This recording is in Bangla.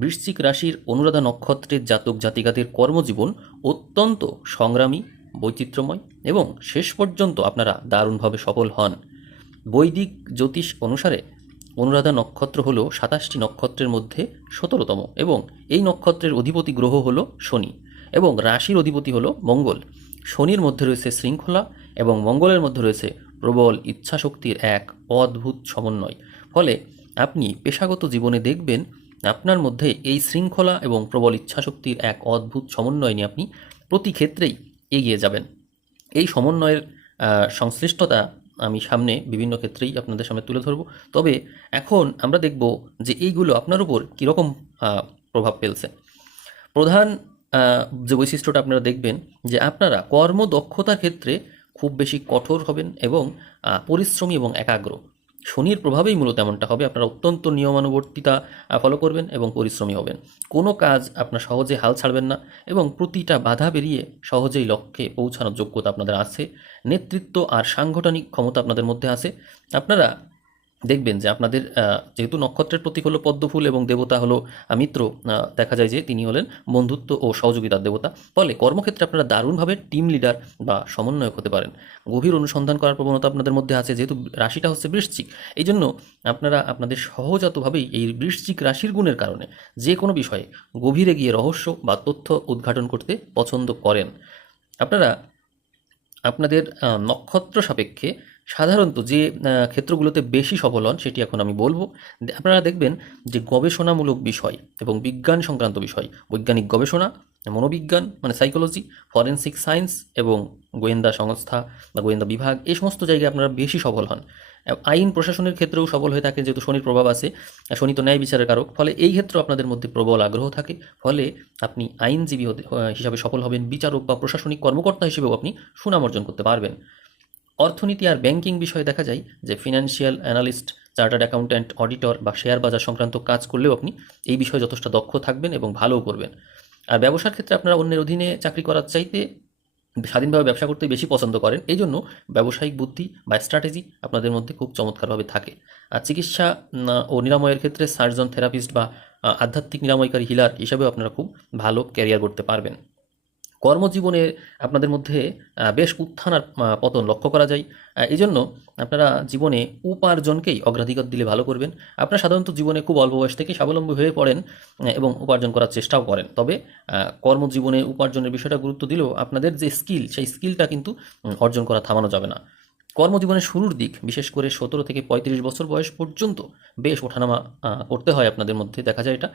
বৃশ্চিক রাশির অনুরাধা নক্ষত্রের জাতক জাতিকাদের কর্মজীবন অত্যন্ত সংগ্রামী, বৈচিত্র্যময় এবং শেষ পর্যন্ত আপনারা দারুণভাবে সফল হন। বৈদিক জ্যোতিষ অনুসারে অনুরাধা নক্ষত্র হল ২৭টি নক্ষত্রের মধ্যে ১৭তম এবং এই নক্ষত্রের অধিপতি গ্রহ হল শনি এবং রাশির অধিপতি হল মঙ্গল। শনির মধ্যে রয়েছে শৃঙ্খলা এবং মঙ্গলের মধ্যে রয়েছে প্রবল ইচ্ছাশক্তির এক অদ্ভুত সমন্বয়। ফলে আপনি পেশাগত জীবনে দেখবেন আপনার মধ্যে এই শৃঙ্খলা এবং প্রবল ইচ্ছাশক্তির এক অদ্ভুত সমন্বয় নিয়ে আপনি প্রতি ক্ষেত্রেই এগিয়ে যাবেন। এই সমন্বয়ের সংশ্লিষ্টতা আমি সামনে বিভিন্ন ক্ষেত্রেই আপনাদের সামনে তুলে ধরব। তবে এখন আমরা দেখব যে এইগুলো আপনার উপর কীরকম প্রভাব ফেলছে। প্রধান যে বৈশিষ্ট্যটা আপনারা দেখবেন যে আপনারা কর্মদক্ষতার ক্ষেত্রে খুব বেশি কঠোর হবেন এবং পরিশ্রমী এবং একাগ্র। শনির প্রভাবেই মূলত এমনটা হবে। আপনারা অত্যন্ত নিয়মানুবর্তিতা ফলো করবেন এবং পরিশ্রমী হবেন। কোনো কাজ আপনার সহজে হাল ছাড়বেন না এবং প্রতিটা বাধা পেরিয়ে সহজেই লক্ষ্যে পৌঁছানোর যোগ্যতা আপনাদের আছে। নেতৃত্ব আর সাংগঠনিক ক্ষমতা আপনাদের মধ্যে আছে। আপনারা দেখবেন যে আপনাদের যেহেতু নক্ষত্রের প্রতীক হলো পদ্মফুল এবং দেবতা হলো মিত্র, দেখা যায় যে তিনি হলেন বন্ধুত্ব ও সহযোগিতার দেবতা। ফলে কর্মক্ষেত্রে আপনারা দারুণভাবে টিম লিডার বা সমন্বয়ক হতে পারেন। গভীর অনুসন্ধান করার প্রবণতা আপনাদের মধ্যে আছে, যেহেতু রাশিটা হচ্ছে বৃশ্চিক। এই জন্য আপনারা আপনাদের সহজাতভাবেই এই বৃশ্চিক রাশির গুণের কারণে যে কোনো বিষয়ে গভীরে গিয়ে রহস্য বা তথ্য উদ্ঘাটন করতে পছন্দ করেন। আপনারা আপনাদের নক্ষত্র সাপেক্ষে সাধারণত যে ক্ষেত্রগুলোতে বেশি সফল হন সেটি এখন আমি বলবো। আপনারা দেখবেন যে গবেষণামূলক বিষয় এবং বিজ্ঞান সংক্রান্ত বিষয়, বৈজ্ঞানিক গবেষণা, মনোবিজ্ঞান মানে সাইকোলজি, ফরেনসিক সায়েন্স এবং গোয়েন্দা সংস্থা বা গোয়েন্দা বিভাগ, এই সমস্ত জায়গায় আপনারা বেশি সফল হন। আইন প্রশাসনের ক্ষেত্রেও সফল হয়ে থাকে, যেহেতু শনির প্রভাব আছে। শনি তো ন্যায় বিচারের কারক। ফলে এই ক্ষেত্রে আপনাদের মধ্যে প্রবল আগ্রহ থাকে। ফলে আপনি আইনজীবী হিসাবে সফল হবেন। বিচারক বা প্রশাসনিক কর্মকর্তা হিসেবেও আপনি সুনাম অর্জন করতে পারবেন। অর্থনীতি আর ব্যাংকিং বিষয়ে দেখা যায় যে financial analyst, chartered accountant, auditor বা শেয়ার বাজার সংক্রান্ত কাজ করলেও আপনি এই বিষয়ে যথেষ্ট দক্ষ থাকবেন এবং ভালোও করবেন। আর ব্যবসার ক্ষেত্রে আপনারা অন্যের অধীনে চাকরি করার চাইতে স্বাধীনভাবে ব্যবসা করতে বেশি পছন্দ করেন। এই জন্য ব্যবসায়িক বুদ্ধি বা স্ট্র্যাটেজি আপনাদের মধ্যে খুব চমৎকারভাবে থাকে। আর চিকিৎসা ও নিরাময়ের ক্ষেত্রে সার্জন, থেরাপিস্ট বা আধ্যাত্মিক নিরাময়কারী হিলার হিসাবেও আপনারা খুব ভালো ক্যারিয়ার করতে পারবেন। কর্মজীবনে আপনাদের মধ্যে বেশ উত্থান আর পতন লক্ষ্য করা যায়। এজন্য আপনারা জীবনে উপার্জনকেই অগ্রাধিকার দিলে ভালো করবেন। আপনারা সাধারণত জীবনে খুব অল্প বয়স থেকে স্বাবলম্বী হয়ে পড়েন এবং উপার্জন করার চেষ্টাও করেন। তবে কর্মজীবনে উপার্জনের বিষয়টা গুরুত্ব দিলেও আপনাদের যে স্কিল, সেই স্কিলটা কিন্তু অর্জন করা থামানো যাবে না। কর্মজীবনের শুরুর দিক, বিশেষ করে ১৭ থেকে ৩৫ বছর বয়স পর্যন্ত বেশ ওঠানামা করতে হয় আপনাদের মধ্যে, দেখা যায় এটা।